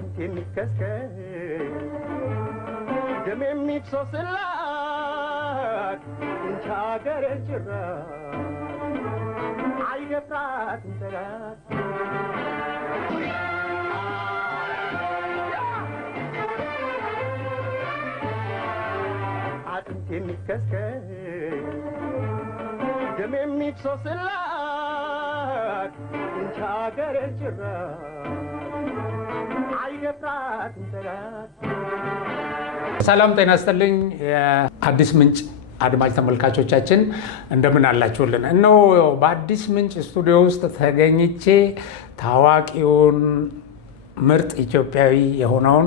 አጥንት የሚከስከስ ደም የሚፍሰስላት እንቻ ሀገር ጭራት አይደፍራትም ጠላት አጥንት የሚከስከስ ደም የሚፍሰስላት እንቻ ሀገር ጭራት አይደፍራትም ጠላት። ሰላም ጤና ይስጥልኝ የአዲስ ምንጭ አድማጭ ተመልካቾቻችን እንደምን አላችሁልን? እነሆ በአዲስ ምንጭ ስቱዲዮ ውስጥ ተገኝቼ ታዋቂውን ምርጥ ኢትዮጵያዊ የሆነውን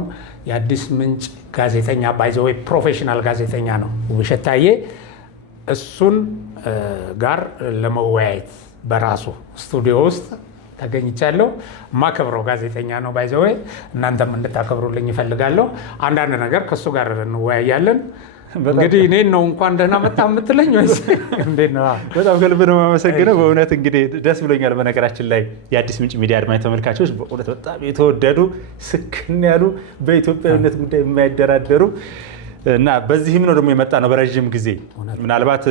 የአዲስ ምንጭ ጋዜጠኛ ባይዘዌ ፕሮፌሽናል ጋዜጠኛ ነው ውብሸት ታዬ እሱን ጋር ለመወያየት በራሱ ስቱዲዮ ውስጥ ተገኝቻለሁ። ማከብረው ጋዜጠኛ ነው ባይዘዌ እናንተም እንድታከብሩልኝ ይፈልጋለሁ። አንዳንድ ነገር ከሱ ጋር እንወያያለን። እንግዲህ እኔን ነው እንኳን ደህና መጣ የምትለኝ ወይስ እንዴት ነው? በጣም ከልብ ነው የማመሰግነው። በእውነት እንግዲህ ደስ ብሎኛል። በነገራችን ላይ የአዲስ ምንጭ ሚዲያ አድማጭ ተመልካቾች በእውነት በጣም የተወደዱ ስክን ያሉ በኢትዮጵያዊነት ጉዳይ የማይደራደሩ እና በዚህም ነው ደግሞ የመጣ ነው በረዥም ጊዜ ምናልባት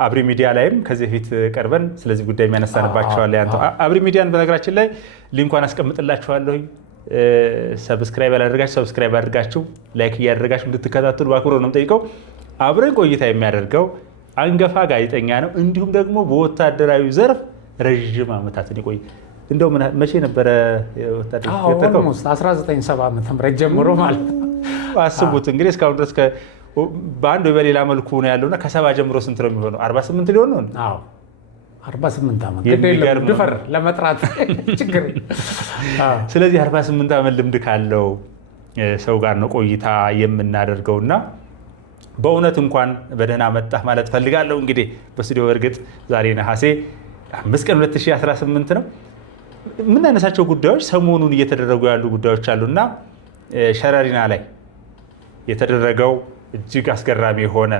አብሪ ሚዲያ ላይም ከዚህ በፊት ቀርበን ስለዚህ ጉዳይ የሚያነሳንባቸዋል። አብሪ ሚዲያን በነገራችን ላይ ሊንኳን አስቀምጥላችኋለሁ። ሰብስክራይብ ያላደረጋችሁ ሰብስክራይብ አድርጋችሁ ላይክ እያደረጋችሁ እንድትከታተሉ በአክብሮት ነው የምጠይቀው። አብረን ቆይታ የሚያደርገው አንጋፋ ጋዜጠኛ ነው። እንዲሁም ደግሞ በወታደራዊ ዘርፍ ረዥም ዓመታትን ይቆይ። እንደው መቼ ነበረ ወታደራዊ 1970 ዓመተ ምህረት ጀምሮ ማለት ነው። አስቡት እንግዲህ እስካሁን ድረስ በአንድ ወይ በሌላ መልኩ ነው ያለውና ከሰባ ጀምሮ ስንት ነው የሚሆነው? 48 ሊሆን ነው። አዎ 48 ዓመት ድፈር ለመጥራት ችግር። ስለዚህ 48 ዓመት ልምድ ካለው ሰው ጋር ነው ቆይታ የምናደርገውና በእውነት እንኳን በደህና መጣህ ማለት ፈልጋለሁ። እንግዲህ በስቱዲዮ በእርግጥ ዛሬ ነሐሴ 5 ቀን 2018 ነው። የምናነሳቸው ጉዳዮች ሰሞኑን እየተደረጉ ያሉ ጉዳዮች አሉና ሸረሪና ላይ የተደረገው እጅግ አስገራሚ የሆነ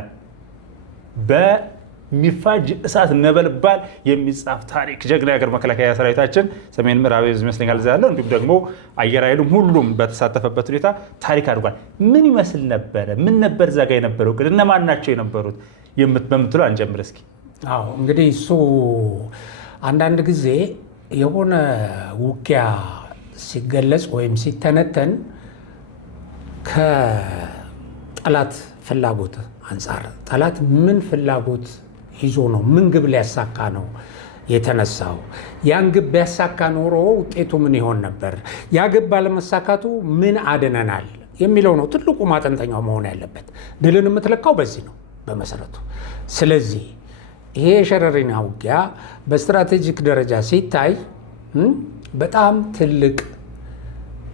በሚፋጅ እሳት ነበልባል የሚጻፍ ታሪክ ጀግና የሀገር መከላከያ ሰራዊታችን ሰሜን ምዕራብ ይመስለኛል እዛ ያለው እንዲሁም ደግሞ አየር ኃይሉም ሁሉም በተሳተፈበት ሁኔታ ታሪክ አድርጓል። ምን ይመስል ነበረ? ምን ነበር እዛ ጋ የነበረው? ግን እነማን ናቸው የነበሩት በምትለው አንጀምር እስኪ። አዎ እንግዲህ እሱ አንዳንድ ጊዜ የሆነ ውጊያ ሲገለጽ ወይም ሲተነተን ከጠላት ፍላጎት አንጻር ጠላት ምን ፍላጎት ይዞ ነው፣ ምን ግብ ሊያሳካ ነው የተነሳው፣ ያን ግብ ቢያሳካ ኖሮ ውጤቱ ምን ይሆን ነበር፣ ያ ግብ ባለመሳካቱ ምን አድነናል የሚለው ነው ትልቁ ማጠንጠኛው መሆን ያለበት። ድልን የምትለካው በዚህ ነው በመሰረቱ። ስለዚህ ይሄ የሸረሪና ውጊያ በስትራቴጂክ ደረጃ ሲታይ በጣም ትልቅ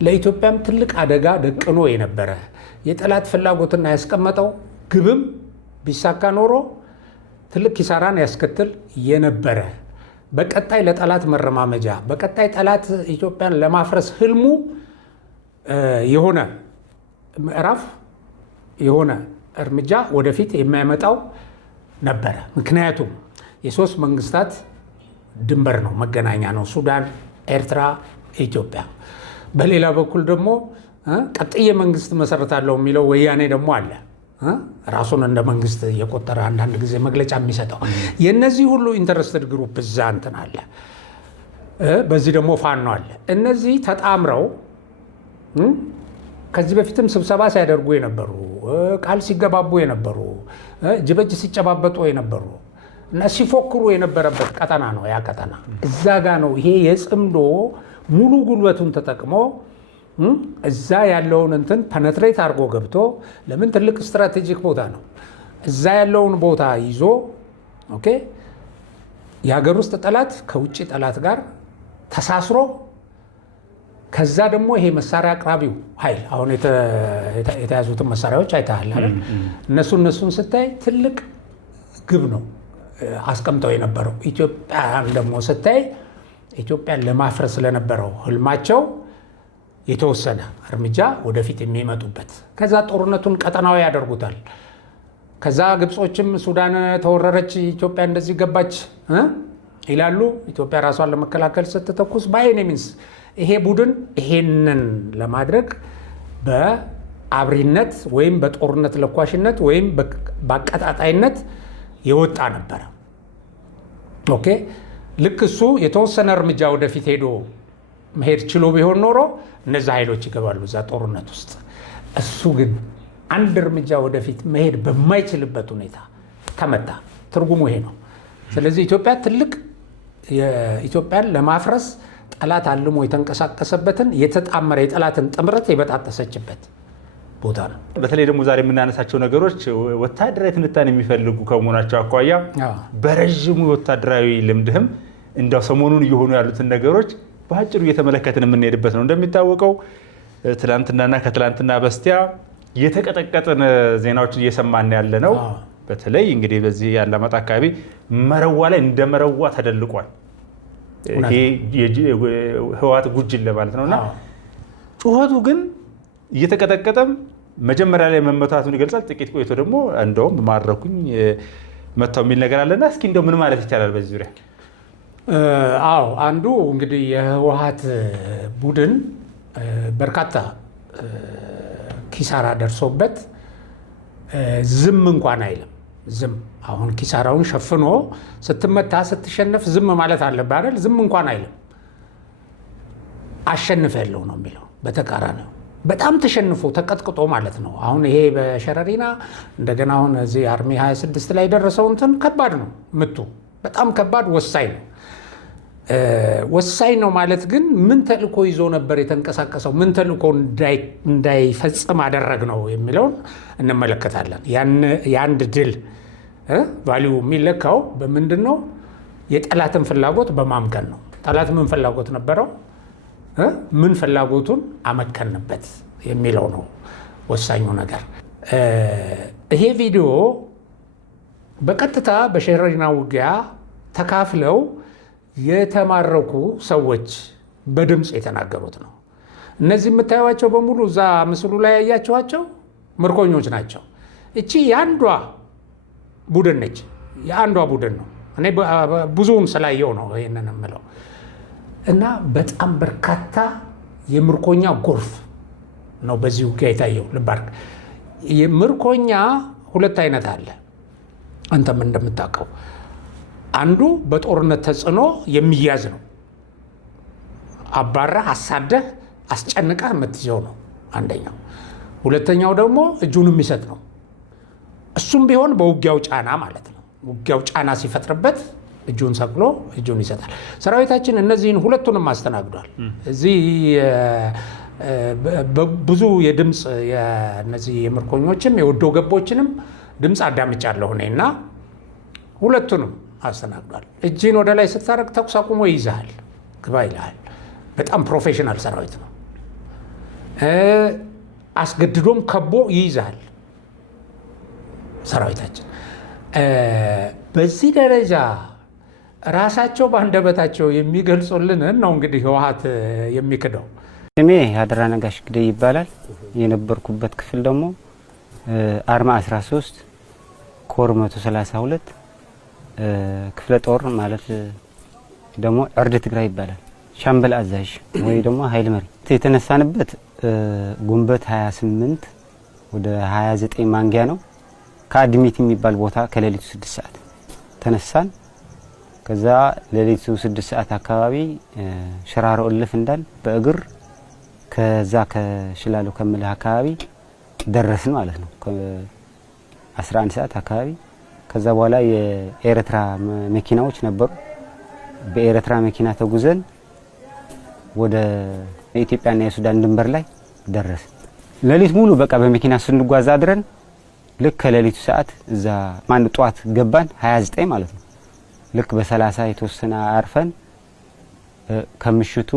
ለኢትዮጵያም ትልቅ አደጋ ደቅኖ የነበረ የጠላት ፍላጎትና ያስቀመጠው ግብም ቢሳካ ኖሮ ትልቅ ኪሳራን ያስከትል የነበረ በቀጣይ ለጠላት መረማመጃ በቀጣይ ጠላት ኢትዮጵያን ለማፍረስ ህልሙ የሆነ ምዕራፍ የሆነ እርምጃ ወደፊት የሚያመጣው ነበረ። ምክንያቱም የሶስት መንግስታት ድንበር ነው፣ መገናኛ ነው፣ ሱዳን፣ ኤርትራ፣ ኢትዮጵያ። በሌላ በኩል ደግሞ ቀጥዬ መንግስት መሰረታለሁ የሚለው ወያኔ ደግሞ አለ፣ ራሱን እንደ መንግስት የቆጠረ አንዳንድ ጊዜ መግለጫ የሚሰጠው። የነዚህ ሁሉ ኢንተረስትድ ግሩፕ እዛ እንትን አለ። በዚህ ደግሞ ፋኖ አለ። እነዚህ ተጣምረው ከዚህ በፊትም ስብሰባ ሲያደርጉ የነበሩ ቃል ሲገባቡ የነበሩ እጅ በእጅ ሲጨባበጡ የነበሩ እና ሲፎክሩ የነበረበት ቀጠና ነው። ያ ቀጠና እዛ ጋ ነው። ይሄ የጽምዶ ሙሉ ጉልበቱን ተጠቅሞ እዛ ያለውን እንትን ፐነትሬት አድርጎ ገብቶ ለምን ትልቅ ስትራቴጂክ ቦታ ነው። እዛ ያለውን ቦታ ይዞ ኦኬ የሀገር ውስጥ ጠላት ከውጭ ጠላት ጋር ተሳስሮ ከዛ ደግሞ ይሄ መሳሪያ አቅራቢው ኃይል አሁን የተያዙትን መሳሪያዎች አይተሃል አይደል? እነሱን ስታይ ትልቅ ግብ ነው አስቀምጠው የነበረው። ኢትዮጵያን ደግሞ ስታይ ኢትዮጵያን ለማፍረስ ስለነበረው ህልማቸው የተወሰነ እርምጃ ወደፊት የሚመጡበት ከዛ ጦርነቱን ቀጠናዊ ያደርጉታል። ከዛ ግብጾችም ሱዳን ተወረረች፣ ኢትዮጵያ እንደዚህ ገባች፣ ይላሉ። ኢትዮጵያ ራሷን ለመከላከል ስትተኩስ ባይኔ ሚንስ ይሄ ቡድን ይሄንን ለማድረግ በአብሪነት ወይም በጦርነት ለኳሽነት ወይም በአቀጣጣይነት የወጣ ነበረ። ኦኬ ልክ እሱ የተወሰነ እርምጃ ወደፊት ሄዶ መሄድ ችሎ ቢሆን ኖሮ እነዚህ ኃይሎች ይገባሉ እዛ ጦርነት ውስጥ። እሱ ግን አንድ እርምጃ ወደፊት መሄድ በማይችልበት ሁኔታ ተመታ። ትርጉሙ ይሄ ነው። ስለዚህ ኢትዮጵያ ትልቅ የኢትዮጵያን ለማፍረስ ጠላት አልሞ የተንቀሳቀሰበትን የተጣመረ የጠላትን ጥምረት የበጣጠሰችበት ቦታ ነው። በተለይ ደግሞ ዛሬ የምናነሳቸው ነገሮች ወታደራዊ ትንታኔ የሚፈልጉ ከመሆናቸው አኳያ በረዥሙ ወታደራዊ ልምድህም እንዳው ሰሞኑን እየሆኑ ያሉትን ነገሮች በአጭሩ እየተመለከትን የምንሄድበት ነው። እንደሚታወቀው ትላንትናና ከትላንትና በስቲያ የተቀጠቀጠን ዜናዎችን እየሰማን ያለ ነው። በተለይ እንግዲህ በዚህ የአላማጣ አካባቢ መረዋ ላይ እንደ መረዋ ተደልቋል። ይሄ ህወሓት ጉጅል ለማለት ነውና ጩኸቱ ግን እየተቀጠቀጠም መጀመሪያ ላይ መመታቱን ይገልጻል። ጥቂት ቆይቶ ደግሞ እንደውም ማረኩኝ መታው የሚል ነገር አለና እስኪ እንደው ምን ማለት ይቻላል በዚህ ዙሪያ? አዎ አንዱ እንግዲህ የህወሓት ቡድን በርካታ ኪሳራ ደርሶበት ዝም እንኳን አይልም። ዝም አሁን ኪሳራውን ሸፍኖ ስትመታ ስትሸነፍ ዝም ማለት አለብህ አይደል? ዝም እንኳን አይልም። አሸንፍ ያለው ነው የሚለው በተቃራኒው በጣም ተሸንፎ ተቀጥቅጦ ማለት ነው። አሁን ይሄ በሸረሪና እንደገና አሁን እዚህ አርሚ 26 ላይ ደረሰው እንትን ከባድ ነው። ምቱ በጣም ከባድ ወሳኝ ነው። ወሳኝ ነው ማለት ግን ምን ተልእኮ ይዞ ነበር የተንቀሳቀሰው፣ ምን ተልእኮ እንዳይፈጽም አደረግ ነው የሚለውን እንመለከታለን። የአንድ ድል ቫሊዩ የሚለካው በምንድን ነው? የጠላትን ፍላጎት በማምከን ነው። ጠላት ምን ፍላጎት ነበረው? ምን ፍላጎቱን አመከንበት የሚለው ነው ወሳኙ ነገር። ይሄ ቪዲዮ በቀጥታ በሸረሪና ውጊያ ተካፍለው የተማረኩ ሰዎች በድምፅ የተናገሩት ነው። እነዚህ የምታዩዋቸው በሙሉ እዛ ምስሉ ላይ ያያችኋቸው ምርኮኞች ናቸው። እቺ የአንዷ ቡድን ነች። የአንዷ ቡድን ነው። እኔ ብዙውን ስላየው ነው ይህንን የምለው። እና በጣም በርካታ የምርኮኛ ጎርፍ ነው በዚህ ውጊያ የታየው። ልባርክ የምርኮኛ ሁለት አይነት አለ። አንተም እንደምታውቀው አንዱ በጦርነት ተጽዕኖ የሚያዝ ነው። አባራህ አሳደህ አስጨንቀህ የምትይዘው ነው አንደኛው። ሁለተኛው ደግሞ እጁን የሚሰጥ ነው። እሱም ቢሆን በውጊያው ጫና ማለት ነው። ውጊያው ጫና ሲፈጥርበት እጁን ሰቅሎ እጁን ይሰጣል። ሰራዊታችን እነዚህን ሁለቱንም አስተናግዷል። እዚህ ብዙ የድምፅ እነዚህ የምርኮኞችም የወዶ ገቦችንም ድምፅ አዳምጫለሁ እኔ እና ሁለቱንም አስተናግዷል። እጅን ወደ ላይ ስታረግ ተኩስ አቁሞ ይይዝሃል፣ ግባ ይልሃል። በጣም ፕሮፌሽናል ሰራዊት ነው። አስገድዶም ከቦ ይይዝሃል ሰራዊታችን። በዚህ ደረጃ ራሳቸው በአንደበታቸው የሚገልጹልን ነው እንግዲህ ህወሓት የሚክደው። ስሜ አደራ ነጋሽ ግደይ ይባላል። የነበርኩበት ክፍል ደግሞ አርማ 13 ኮር 132 ክፍለ ጦር ማለት ደግሞ እርድ ትግራይ ይባላል። ሻምበል አዛዥ ወይ ደግሞ ኃይል መሪ። የተነሳንበት ጉንበት 28 ወደ 29 ማንጊያ ነው። ከአድሚት የሚባል ቦታ ከሌሊቱ 6 ሰዓት ተነሳን። ከዛ ሌሊቱ 6 ሰዓት አካባቢ ሽራሮ እልፍ እንዳል በእግር ከዛ ከሽላሎ ከምልህ አካባቢ ደረስን ማለት ነው። 11 ሰዓት አካባቢ ከዛ በኋላ የኤርትራ መኪናዎች ነበሩ። በኤርትራ መኪና ተጉዘን ወደ ኢትዮጵያና የሱዳን ድንበር ላይ ደረስን። ሌሊት ሙሉ በቃ በመኪና ስንጓዝ አድረን ልክ ከሌሊቱ ሰዓት እዛ ጠዋት ገባን 29 ማለት ነው። ልክ በ30 የተወሰነ አርፈን ከምሽቱ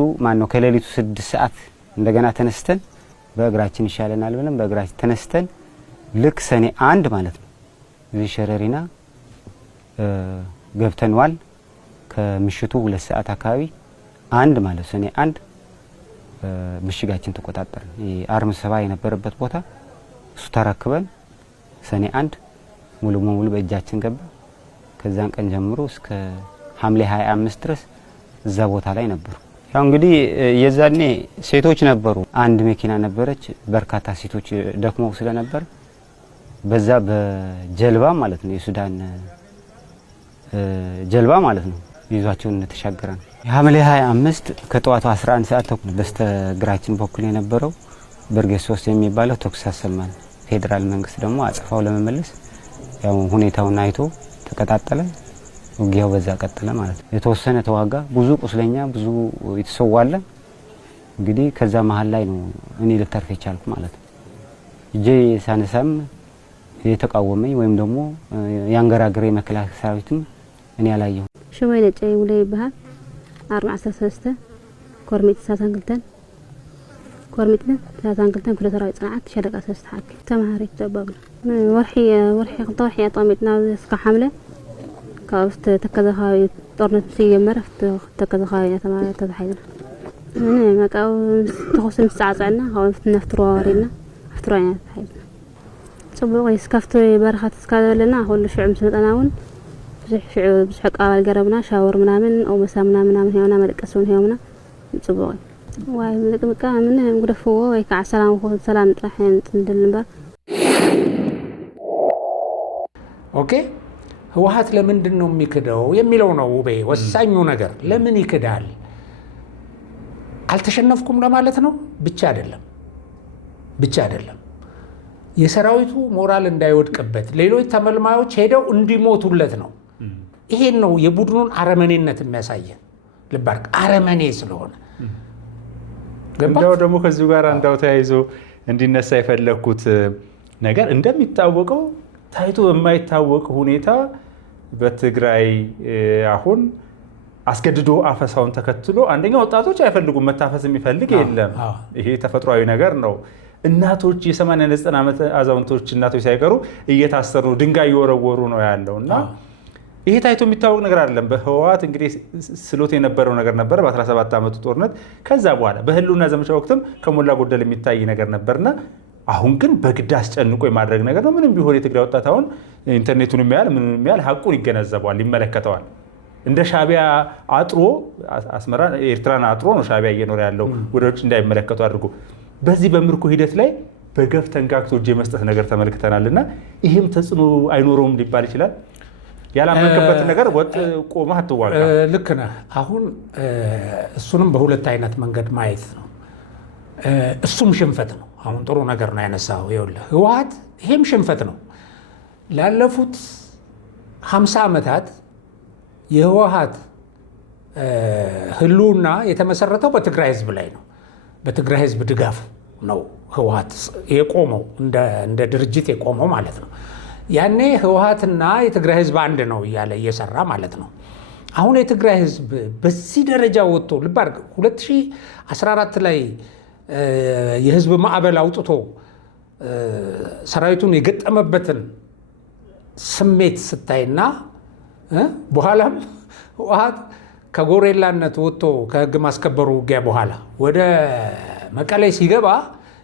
ከሌሊቱ 6 ሰዓት እንደገና ተነስተን በእግራችን ይሻለናል ብለን በእግራችን ተነስተን ልክ ሰኔ 1 ማለት ነው እዚህ ሸረሪና ገብተንዋል። ከምሽቱ 2 ሰዓት አካባቢ 1 ማለት ሰኔ 1 ምሽጋችን ተቆጣጠርን። አርም ሰባ የነበረበት ቦታ እሱ ተረክበን ሰኔ 1 ሙሉ በሙሉ በእጃችን ገባ። ከዛን ቀን ጀምሮ እስከ ሐምሌ 25 ድረስ እዛ ቦታ ላይ ነበሩ። ያው እንግዲህ የዛኔ ሴቶች ነበሩ። አንድ መኪና ነበረች። በርካታ ሴቶች ደክመው ስለነበር በዛ በጀልባ ማለት ነው የሱዳን ጀልባ ማለት ነው ይዟቸውን ተሻገረን። ሐምሌ 25 ከጠዋቱ 11 ሰዓት ተኩል በስተግራችን በኩል የነበረው ብርጌድ 3 የሚባለው ተኩስ አሰማን። ፌዴራል መንግስት ደግሞ አጽፋው ለመመለስ ያው ሁኔታውን አይቶ ተቀጣጠለ። ውጊያው በዛ ቀጠለ ማለት ነው። የተወሰነ ተዋጋ፣ ብዙ ቁስለኛ፣ ብዙ የተሰዋለ። እንግዲህ ከዛ መሀል ላይ ነው እኔ ልተርፍ የቻልኩ ማለት ነው። እጄ ሳነሳም የተቃወመኝ ወይም ደግሞ ያንገራገረ መከላከያ ሰራዊትም እኔ ያላየሁ። ሽሞይ ነጨይ ሙለ ይባሃል 43 ኮርሚት 32 ኮርሚት 32 ኩለ ሰራዊት ጽናዓት ሸለቃ 3 ሓቂ ተማሃሪት ተባብሉ ወርሒ ክልተ ወርሒ አጣሚጥና እስከ ሐምለ ካብስተ ተከዘኻዊ ጦርነት ሲጀመረፍት ተከዘኻዊ ተማሃሪት ተዛሒና ምን መቃው ተኸስን ሰዓጽና ሆፍት ነፍትሮ ወሪና አፍትሮኛ ተዛሒና ጽቡቅ እስከፍቶ በረኻት እስካለና ሁሉ ሽዑም ስመጣናውን ብዙሕ ቃባል ገረብና ሻወር ምናምን او መሳ ምናምን ሄውና መለቀሰውን ሄውና ጽቡቅ ዋይ ምልቅምቃ ምን ጉደፈው ወይ ከ ሰላም ጥራሕ እንድልንበር ኦኬ። ህወሓት ለምንድን ነው የሚክደው የሚለው ነው ውቤ ወሳኙ ነገር። ለምን ይክዳል? አልተሸነፍኩም ለማለት ነው ብቻ አይደለም። የሰራዊቱ ሞራል እንዳይወድቅበት ሌሎች ተመልማዮች ሄደው እንዲሞቱለት ነው። ይሄን ነው የቡድኑን አረመኔነት የሚያሳየን። ልባርክ አረመኔ ስለሆነ እንደው ደግሞ ከዚሁ ጋር እንዳው ተያይዞ እንዲነሳ የፈለኩት ነገር እንደሚታወቀው ታይቶ የማይታወቅ ሁኔታ በትግራይ አሁን አስገድዶ አፈሳውን ተከትሎ አንደኛ ወጣቶች አይፈልጉም፣ መታፈስ የሚፈልግ የለም። ይሄ ተፈጥሯዊ ነገር ነው። እናቶች የ80-90 ዓመት አዛውንቶች እናቶች ሳይቀሩ እየታሰሩ ድንጋይ እየወረወሩ ነው ያለው እና ይሄ ታይቶ የሚታወቅ ነገር አይደለም። በህወሓት እንግዲህ ስሎት የነበረው ነገር ነበር በ17 ዓመቱ ጦርነት። ከዛ በኋላ በህልውና ዘመቻ ወቅትም ከሞላ ጎደል የሚታይ ነገር ነበርና አሁን ግን በግድ አስጨንቆ የማድረግ ነገር ነው። ምንም ቢሆን የትግራይ ወጣት አሁን ኢንተርኔቱን የሚያል ምንም የሚያል ሀቁን ይገነዘበዋል፣ ይመለከተዋል። እንደ ሻቢያ አጥሮ አስመራ ኤርትራን አጥሮ ነው ሻቢያ እየኖረ ያለው ወደ ውጭ እንዳይመለከቱ አድርጎ። በዚህ በምርኮ ሂደት ላይ በገፍ ተንጋግቶ እጅ መስጠት ነገር ተመልክተናልና ይህም ተጽዕኖ አይኖረውም ሊባል ይችላል። ያላመንክበት ነገር ወጥ ቆመህ አትዋጋ። ልክ ነህ። አሁን እሱንም በሁለት አይነት መንገድ ማየት ነው። እሱም ሽንፈት ነው። አሁን ጥሩ ነገር ነው ያነሳው። ይኸውልህ ህወሓት ይሄም ሽንፈት ነው። ላለፉት 50 ዓመታት የህወሓት ህልውና የተመሰረተው በትግራይ ህዝብ ላይ ነው። በትግራይ ህዝብ ድጋፍ ነው ህወሓት የቆመው እንደ ድርጅት የቆመው ማለት ነው። ያኔ ህወሓትና የትግራይ ህዝብ አንድ ነው እያለ እየሰራ ማለት ነው። አሁን የትግራይ ህዝብ በዚህ ደረጃ ወጥቶ ልብ አድርግ 2014 ላይ የህዝብ ማዕበል አውጥቶ ሰራዊቱን የገጠመበትን ስሜት ስታይና በኋላም ህወሓት ከጎሬላነት ወጥቶ ከህግ ማስከበሩ ውጊያ በኋላ ወደ መቀሌ ሲገባ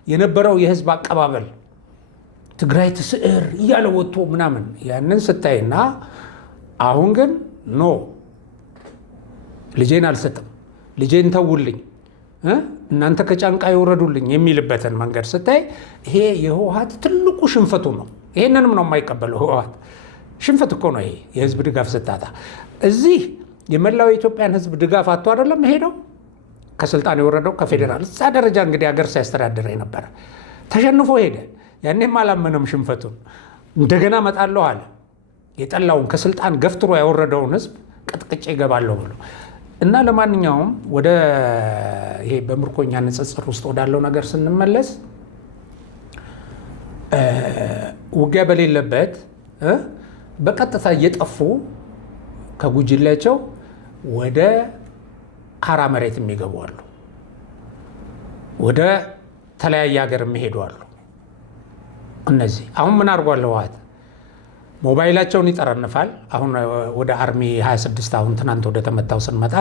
የነበረው የህዝብ አቀባበል ትግራይ ትስዕር እያለ ወጥቶ ምናምን ያንን ስታይና አሁን ግን ኖ ልጄን አልሰጥም፣ ልጄን ተውልኝ፣ እናንተ ከጫንቃ ይወረዱልኝ የሚልበትን መንገድ ስታይ ይሄ የህወሓት ትልቁ ሽንፈቱ ነው። ይሄንንም ነው የማይቀበለው ህወሓት። ሽንፈት እኮ ነው ይሄ የህዝብ ድጋፍ ስታጣ። እዚህ የመላው የኢትዮጵያን ህዝብ ድጋፍ አጥቶ አይደለም ሄደው ከስልጣን የወረደው ከፌዴራል እዛ ደረጃ እንግዲህ ሀገር ሲያስተዳድር የነበረ ተሸንፎ ሄደ። ያኔም አላመነም ሽንፈቱን። እንደገና መጣለሁ አለ። የጠላውን ከስልጣን ገፍትሮ ያወረደውን ህዝብ ቀጥቅጬ ይገባለሁ ብሎ እና ለማንኛውም ወደ ይሄ በምርኮኛ ንጽጽር ውስጥ ወዳለው ነገር ስንመለስ ውጊያ በሌለበት በቀጥታ እየጠፉ ከጉጅላቸው ወደ ሀራ መሬት የሚገቡ አሉ። ወደ ተለያየ ሀገር የሚሄዱ አሉ። እነዚህ አሁን ምን አድርጓል ህወሓት? ሞባይላቸውን ይጠረንፋል። አሁን ወደ አርሚ 26 አሁን ትናንት ወደ ተመታው ስንመጣ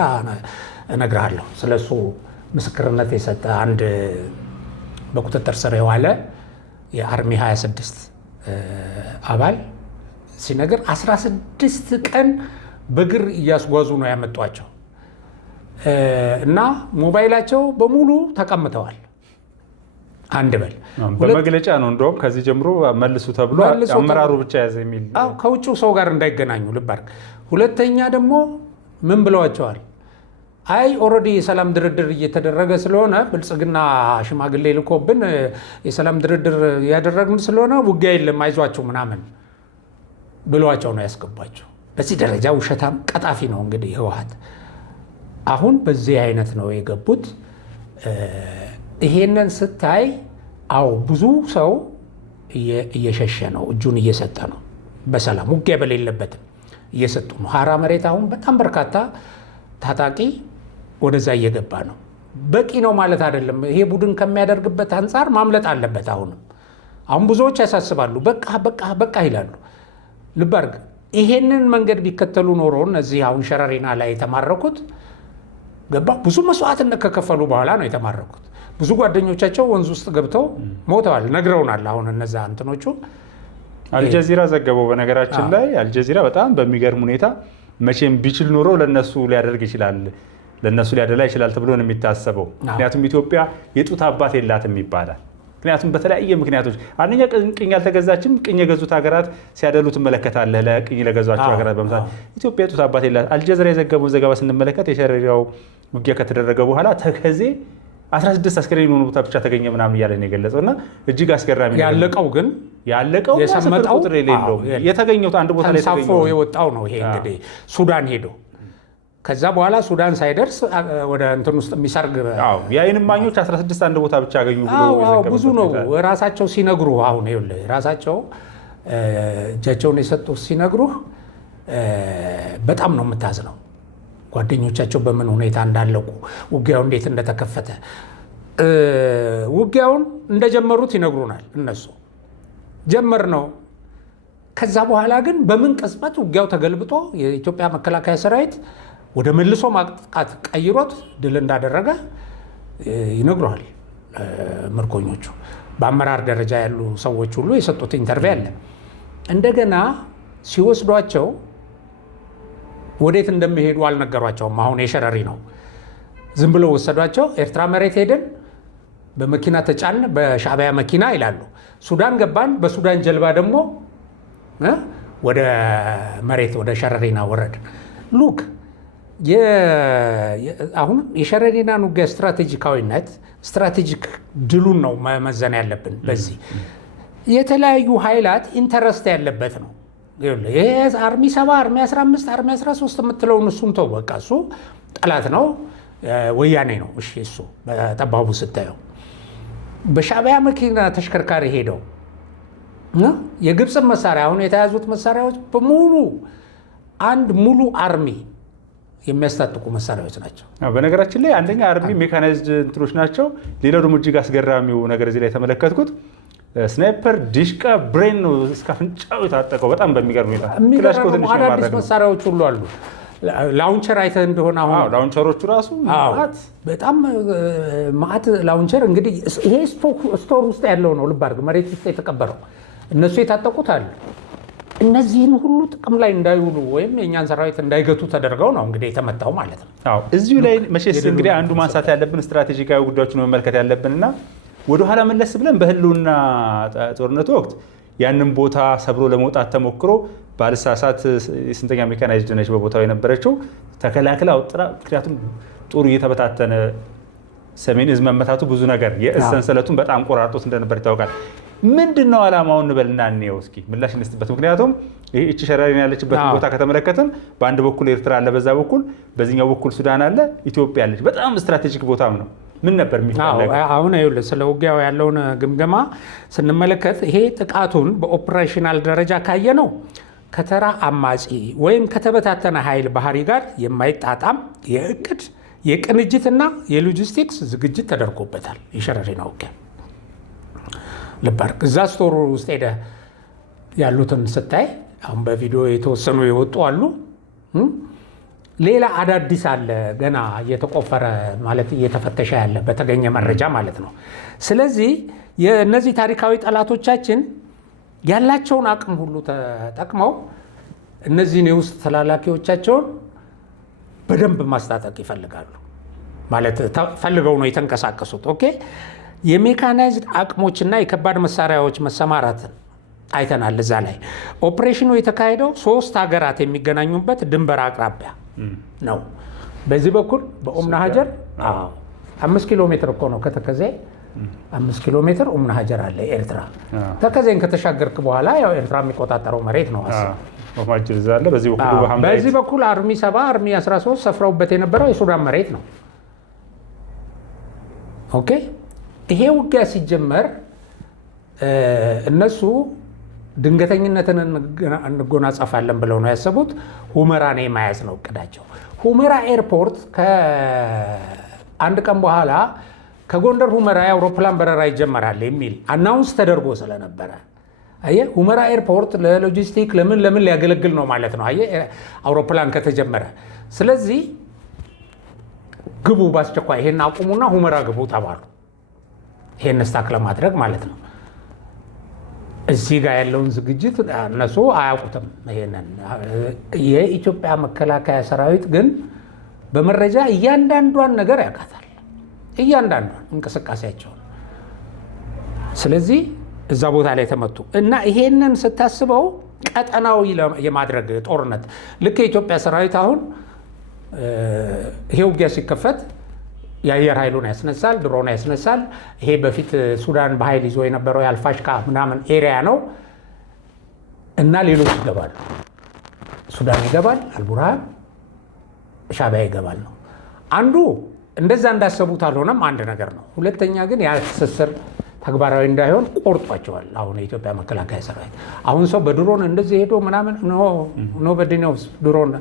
እነግርሃለሁ። ስለሱ ምስክርነት የሰጠ አንድ በቁጥጥር ስር የዋለ የአርሚ 26 አባል ሲነግር 16 ቀን በግር እያስጓዙ ነው ያመጧቸው እና ሞባይላቸው በሙሉ ተቀምጠዋል። አንድ በል በመግለጫ ነው እንደውም ከዚህ ጀምሮ መልሱ ተብሎ አመራሩ ብቻ ያዘ የሚል ከውጭው ሰው ጋር እንዳይገናኙ ልብ አድርግ። ሁለተኛ ደግሞ ምን ብለዋቸዋል? አይ ኦልሬዲ የሰላም ድርድር እየተደረገ ስለሆነ ብልጽግና ሽማግሌ ልኮብን የሰላም ድርድር ያደረግን ስለሆነ ውጊያ የለም አይዟቸው ምናምን ብለዋቸው ነው ያስገባቸው። በዚህ ደረጃ ውሸታም ቀጣፊ ነው እንግዲህ ህወሓት። አሁን በዚህ አይነት ነው የገቡት። ይሄንን ስታይ አው ብዙ ሰው እየሸሸ ነው፣ እጁን እየሰጠ ነው። በሰላም ውጊያ በሌለበትም እየሰጡ ነው። ሀራ መሬት አሁን በጣም በርካታ ታጣቂ ወደዛ እየገባ ነው። በቂ ነው ማለት አይደለም። ይሄ ቡድን ከሚያደርግበት አንጻር ማምለጥ አለበት። አሁን ብዙዎች ያሳስባሉ። በቃ ይላሉ። ልብ አድርግ። ይሄንን መንገድ ቢከተሉ ኖሮ እነዚህ አሁን ሸረሪና ላይ የተማረኩት ገባ ብዙ መስዋዕትነት ከከፈሉ በኋላ ነው የተማረኩት። ብዙ ጓደኞቻቸው ወንዝ ውስጥ ገብተው ሞተዋል፣ ነግረውናል። አሁን እነዛ እንትኖቹ አልጀዚራ ዘገበው። በነገራችን ላይ አልጀዚራ በጣም በሚገርም ሁኔታ መቼም ቢችል ኖሮ ለነሱ ሊያደርግ ይችላል፣ ለነሱ ሊያደላ ይችላል ተብሎ ነው የሚታሰበው። ምክንያቱም ኢትዮጵያ የጡት አባት የላትም ይባላል። ምክንያቱም በተለያየ ምክንያቶች አንደኛ ቅኝ ያልተገዛችም፣ ቅኝ የገዙት ሀገራት ሲያደሉ ትመለከታለህ። ለቅኝ ለገዟቸው ሀገራት በመሳት ኢትዮጵያ የጡት አባት የላት። አልጀዚራ የዘገበውን ዘገባ ስንመለከት የሸረሪያው ውጊያ ከተደረገ በኋላ ተከዜ 16 አስከሬን የሆኑ ቦታ ብቻ ተገኘ ምናምን እያለ ነው የገለጸው። እና እጅግ አስገራሚ ያለቀው የሰመጠው ቁጥር የሌለው የተገኘው አንድ ቦታ ላይ ተንሳፎ የወጣው ነው። ይሄ እንግዲህ ሱዳን ሄዶ ከዛ በኋላ ሱዳን ሳይደርስ ወደ እንትን ውስጥ የሚሰርግ የዓይን እማኞች 16 አንድ ቦታ ብቻ አገኙ ብሎ ብዙ ነው ራሳቸው ሲነግሩ። አሁን ይኸውልህ ራሳቸው እጃቸውን የሰጡት ሲነግሩህ በጣም ነው የምታዝነው። ጓደኞቻቸው በምን ሁኔታ እንዳለቁ፣ ውጊያው እንዴት እንደተከፈተ፣ ውጊያውን እንደጀመሩት ይነግሩናል። እነሱ ጀመር ነው። ከዛ በኋላ ግን በምን ቅጽበት ውጊያው ተገልብጦ የኢትዮጵያ መከላከያ ሰራዊት ወደ መልሶ ማጥቃት ቀይሮት ድል እንዳደረገ ይነግሩሃል ምርኮኞቹ። በአመራር ደረጃ ያሉ ሰዎች ሁሉ የሰጡት ኢንተርቪው አለ። እንደገና ሲወስዷቸው ወዴት እንደሚሄዱ አልነገሯቸውም። አሁን የሸረሪ ነው። ዝም ብለው ወሰዷቸው። ኤርትራ መሬት ሄደን በመኪና ተጫን፣ በሻዕቢያ መኪና ይላሉ። ሱዳን ገባን፣ በሱዳን ጀልባ ደግሞ ወደ መሬት ወደ ሸረሪና ወረድን። ሉክ አሁን የሸረሪናን ውጊያ ስትራቴጂካዊነት ስትራቴጂክ ድሉን ነው መመዘን ያለብን። በዚህ የተለያዩ ኃይላት ኢንተረስት ያለበት ነው። ይሄ አርሚ 7 አርሚ 15 አርሚ 13 የምትለውን እሱን ተው፣ በቃ እሱ ጠላት ነው፣ ወያኔ ነው። እሺ እሱ በጠባቡ ስታየው በሻዕቢያ መኪና ተሽከርካሪ ሄደው የግብፅ መሳሪያ አሁን የተያዙት መሳሪያዎች በሙሉ አንድ ሙሉ አርሚ የሚያስታጥቁ መሳሪያዎች ናቸው። በነገራችን ላይ አንደኛ አርሚ ሜካናይዝድ እንትኖች ናቸው። ሌላው ደግሞ እጅግ አስገራሚው ነገር እዚህ ላይ የተመለከትኩት ስናይፐር፣ ዲሽቃ፣ ብሬን ነው እስከ አፍንጫው የታጠቀው። በጣም በሚገርም ሁኔታ አዳዲስ መሳሪያዎች ሁሉ አሉ። ላውንቸር አይተህ እንደሆነ አሁን ላውንቸሮቹ ራሱ በጣም ማዕት ላውንቸር። እንግዲህ ይሄ ስቶር ውስጥ ያለው ነው። ልብ አድርግ፣ መሬት ውስጥ የተቀበረው እነሱ የታጠቁት አሉ። እነዚህን ሁሉ ጥቅም ላይ እንዳይውሉ ወይም የእኛን ሰራዊት እንዳይገቱ ተደርገው ነው እንግዲህ የተመታው ማለት ነው። እዚሁ ላይ መቼስ እንግዲህ አንዱ ማንሳት ያለብን ስትራቴጂካዊ ጉዳዮችን መመልከት ያለብንና ወደኋላ መለስ ብለን በህልውና ጦርነቱ ወቅት ያንን ቦታ ሰብሮ ለመውጣት ተሞክሮ ባልሳሳት የስንተኛ ሜካናይዝድ ነች በቦታው የነበረችው ተከላክላ ወጥራ። ምክንያቱም ጦሩ እየተበታተነ ሰሜን እዝ መመታቱ ብዙ ነገር የእዝ ሰንሰለቱን በጣም ቆራርጦት እንደነበር ይታወቃል። ምንድን ነው ዓላማውን እንበልና እንየው እስኪ ምላሽ እንስጥበት። ምክንያቱም እቺ ሸረሪና ያለችበት ቦታ ከተመለከትን በአንድ በኩል ኤርትራ አለ፣ በዛ በኩል በዚህኛው በኩል ሱዳን አለ፣ ኢትዮጵያ አለች። በጣም ስትራቴጂክ ቦታም ነው። ምን ነበር የሚፈለገው? አሁን ይኸውልህ ስለ ውጊያው ያለውን ግምገማ ስንመለከት ይሄ ጥቃቱን በኦፕሬሽናል ደረጃ ካየ ነው ከተራ አማጺ ወይም ከተበታተነ ኃይል ባህሪ ጋር የማይጣጣም የእቅድ የቅንጅትና የሎጂስቲክስ ዝግጅት ተደርጎበታል። የሸረሪና ውጊያ ልብ አድርግ። እዛ ስቶር ውስጥ ሄደህ ያሉትን ስታይ አሁን በቪዲዮ የተወሰኑ የወጡ አሉ። ሌላ አዳዲስ አለ ገና እየተቆፈረ ማለት እየተፈተሸ ያለ በተገኘ መረጃ ማለት ነው። ስለዚህ የእነዚህ ታሪካዊ ጠላቶቻችን ያላቸውን አቅም ሁሉ ተጠቅመው እነዚህን የውስጥ ተላላኪዎቻቸውን በደንብ ማስታጠቅ ይፈልጋሉ። ማለት ፈልገው ነው የተንቀሳቀሱት። ኦኬ የሜካናይዝድ አቅሞችና የከባድ መሳሪያዎች መሰማራትን አይተናል። እዛ ላይ ኦፕሬሽኑ የተካሄደው 3 ሀገራት የሚገናኙበት ድንበር አቅራቢያ ነው። በዚህ በኩል በኡምና ሀጀር 5 ኪሎ ሜትር እኮ ነው ከተከዜ 5 ኪሎ ሜትር ኡምና ሀጀር አለ ኤርትራ። ተከዜን ከተሻገርክ በኋላ ያው ኤርትራ የሚቆጣጠረው መሬት ነው። በዚህ በኩል አርሚ 7 አርሚ 13 ሰፍረውበት የነበረው የሱዳን መሬት ነው። ኦኬ ይሄ ውጊያ ሲጀመር እነሱ ድንገተኝነትን እንጎናጸፋለን ብለው ነው ያሰቡት። ሁመራን የመያዝ ነው እቅዳቸው። ሁመራ ኤርፖርት ከአንድ ቀን በኋላ ከጎንደር ሁመራ የአውሮፕላን በረራ ይጀመራል የሚል አናውንስ ተደርጎ ስለነበረ አየህ ሁመራ ኤርፖርት ለሎጂስቲክ ለምን ሊያገለግል ነው ማለት ነው። አየህ አውሮፕላን ከተጀመረ ስለዚህ ግቡ ባስቸኳይ ይሄን አቁሙና ሁመራ ግቡ ተባሉ። ይሄን ስታክ ለማድረግ ማለት ነው። እዚህ ጋር ያለውን ዝግጅት እነሱ አያውቁትም። ይሄንን የኢትዮጵያ መከላከያ ሰራዊት ግን በመረጃ እያንዳንዷን ነገር ያውቃታል፣ እያንዳንዷን እንቅስቃሴያቸውን። ስለዚህ እዛ ቦታ ላይ ተመቱ እና ይሄንን ስታስበው ቀጠናዊ የማድረግ ጦርነት ልክ የኢትዮጵያ ሰራዊት አሁን ይሄ ውጊያ ሲከፈት የአየር ኃይሉን ያስነሳል፣ ድሮን ያስነሳል። ይሄ በፊት ሱዳን በኃይል ይዞ የነበረው የአልፋሽካ ምናምን ኤሪያ ነው እና ሌሎች ይገባሉ። ሱዳን ይገባል፣ አልቡርሃን ሻዕቢያ ይገባል ነው አንዱ። እንደዛ እንዳሰቡት አልሆነም፣ አንድ ነገር ነው። ሁለተኛ ግን ያ ትስስር ተግባራዊ እንዳይሆን ቆርጧቸዋል። አሁን የኢትዮጵያ መከላከያ ሰራዊት አሁን ሰው በድሮን እንደዚህ ሄዶ ምናምን ኖ በዲኖስ ድሮን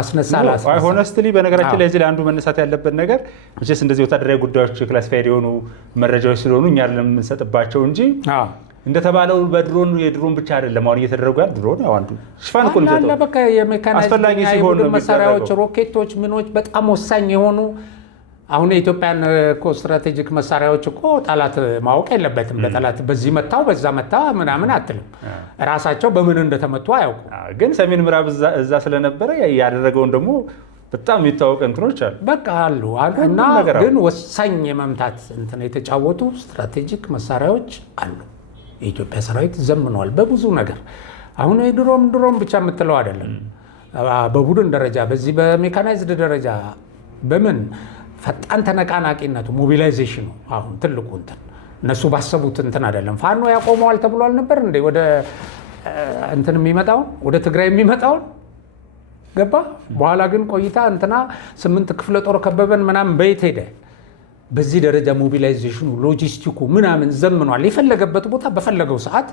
አስነሳላ ሆነስትሊ በነገራችን ላይ እዚህ ላይ አንዱ መነሳት ያለበት ነገር መቼስ እንደዚህ ወታደራዊ ጉዳዮች ክላሲፋይድ የሆኑ መረጃዎች ስለሆኑ እኛ ለምንሰጥባቸው እንጂ እንደተባለው በድሮን የድሮን ብቻ አይደለም አሁን እየተደረጉ ያለ ድሮን ያው አንዱ ሽፋን እኮ ነው። በቃ የሜካናይዝድ የቡድን መሳሪያዎች ሮኬቶች ምኖች በጣም ወሳኝ የሆኑ አሁን የኢትዮጵያን እኮ ስትራቴጂክ መሳሪያዎች እኮ ጠላት ማወቅ የለበትም። በጠላት በዚህ መታው በዛ መታ ምናምን አትልም። ራሳቸው በምን እንደተመቱ አያውቁ። ግን ሰሜን ምዕራብ እዛ ስለነበረ ያደረገውን ደግሞ በጣም የሚታወቅ እንትኖች አሉ። በቃ አሉ እና ግን ወሳኝ የመምታት እንትን የተጫወቱ ስትራቴጂክ መሳሪያዎች አሉ። የኢትዮጵያ ሰራዊት ዘምኗል በብዙ ነገር። አሁን ድሮም ብቻ የምትለው አይደለም። በቡድን ደረጃ በዚህ በሜካናይዝድ ደረጃ በምን ፈጣን ተነቃናቂነቱ ሞቢላይዜሽኑ አሁን ትልቁ እንትን እነሱ ባሰቡት እንትን አይደለም። ፋኖ ያቆመዋል ተብሎ አልነበር እንዴ? ወደ እንትን የሚመጣውን ወደ ትግራይ የሚመጣውን ገባ። በኋላ ግን ቆይታ እንትና 8 ክፍለ ጦር ከበበን ምናምን በየት ሄደ? በዚህ ደረጃ ሞቢላይዜሽኑ ሎጂስቲኩ ምናምን ዘምኗል። የፈለገበት ቦታ በፈለገው ሰዓት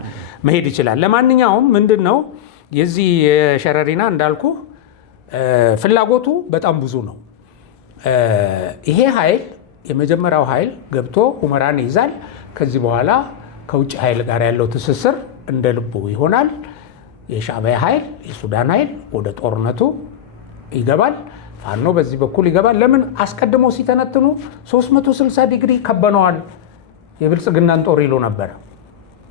መሄድ ይችላል። ለማንኛውም ምንድነው የዚህ የሸረሪና እንዳልኩ ፍላጎቱ በጣም ብዙ ነው። ይሄ ኃይል የመጀመሪያው ኃይል ገብቶ ሁመራን ይይዛል። ከዚህ በኋላ ከውጭ ኃይል ጋር ያለው ትስስር እንደ ልቡ ይሆናል። የሻዕቢያ ኃይል የሱዳን ኃይል ወደ ጦርነቱ ይገባል። ፋኖ በዚህ በኩል ይገባል። ለምን አስቀድሞ ሲተነትኑ 360 ዲግሪ ከበነዋል የብልጽግናን ጦር ይሉ ነበረ።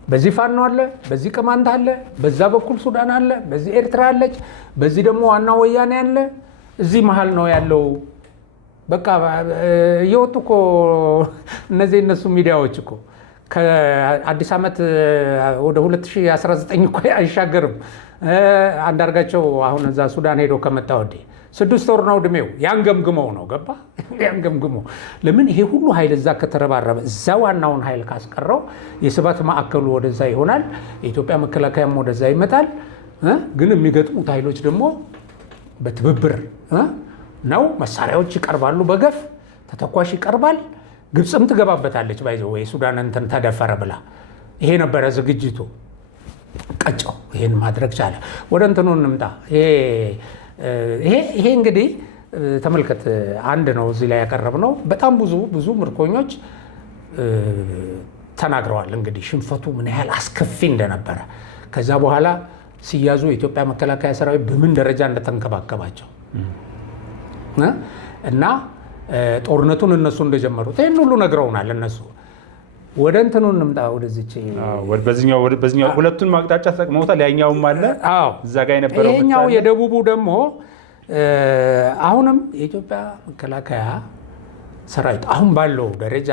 በዚህ ፋኖ አለ፣ በዚህ ቅማንት አለ፣ በዛ በኩል ሱዳን አለ፣ በዚህ ኤርትራ አለች፣ በዚህ ደግሞ ዋና ወያኔ አለ። እዚህ መሀል ነው ያለው። በቃ እየወጡ እኮ እነዚህ እነሱ ሚዲያዎች እኮ ከአዲስ ዓመት ወደ 2019 እኮ አይሻገርም። አንዳርጋቸው አሁን እዛ ሱዳን ሄዶ ከመጣ ወዲህ 6 ወር ነው እድሜው። ያንገምግመው ነው ገባ ያንገምግመው። ለምን ይሄ ሁሉ ኃይል እዛ ከተረባረበ እዛ ዋናውን ኃይል ካስቀረው የስባት ማዕከሉ ወደዛ ይሆናል። የኢትዮጵያ መከላከያም ወደዛ ይመጣል። ግን የሚገጥሙት ኃይሎች ደግሞ በትብብር ነው። መሳሪያዎች ይቀርባሉ፣ በገፍ ተተኳሽ ይቀርባል። ግብፅም ትገባበታለች። ባይዘው የሱዳን እንትን ተደፈረ ብላ ይሄ ነበረ ዝግጅቱ። ቀጨው ይሄን ማድረግ ቻለ። ወደ እንትኑ እንምጣ። ይሄ እንግዲህ ተመልከት፣ አንድ ነው እዚህ ላይ ያቀረብነው። በጣም ብዙ ምርኮኞች ተናግረዋል። እንግዲህ ሽንፈቱ ምን ያህል አስከፊ እንደነበረ ከዛ በኋላ ሲያዙ የኢትዮጵያ መከላከያ ሰራዊት በምን ደረጃ እንደተንከባከባቸው እና ጦርነቱን እነሱ እንደጀመሩት ይህን ሁሉ ነግረውናል። እነሱ ወደ እንትኑ እንምጣ። ወደዚች በዚህኛው ሁለቱን ማቅጣጫ ተጠቅመውታል። ያኛውም አለ እዛ ጋር የነበረው ይሄኛው የደቡቡ ደግሞ አሁንም የኢትዮጵያ መከላከያ ሰራዊት አሁን ባለው ደረጃ